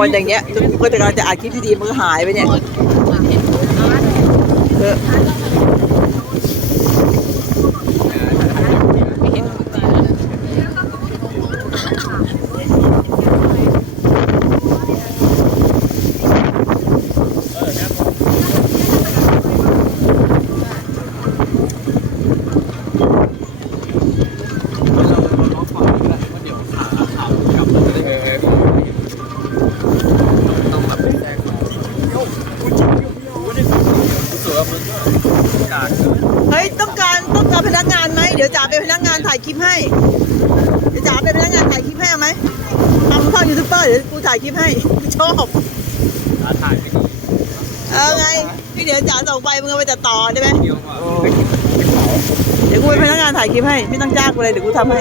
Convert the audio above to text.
วันอย่างเงี้ยกูก็จะกำลังจะอัดคลิปดีๆมันก็หายไปเนี่ยเออ ต้องแบบแจ้งสวยมึงการ เฮ้ยต้องการต้องการพนักงานไหมเดี๋ยวจ๋าเป็นพนักงานถ่ายคลิปให้เดี๋ยวจ๋าเป็นพนักงานถ่ายคลิปให้เอาไหมทำช่อยูทูบเบอร์เดี๋ยวกูถ่ายคลิปให้กูชอบท้าทายไม่ดีเออไงพี่เดี๋ยวจ๋าส่งไปมึงเอาไปตัดต่อได้ไหมเที่ยวมาเดี๋ยวกูเป็นพนักงานถ่ายคลิปให้ไม่ต้องจ้างกูเลยเดี๋ยวกูทำให้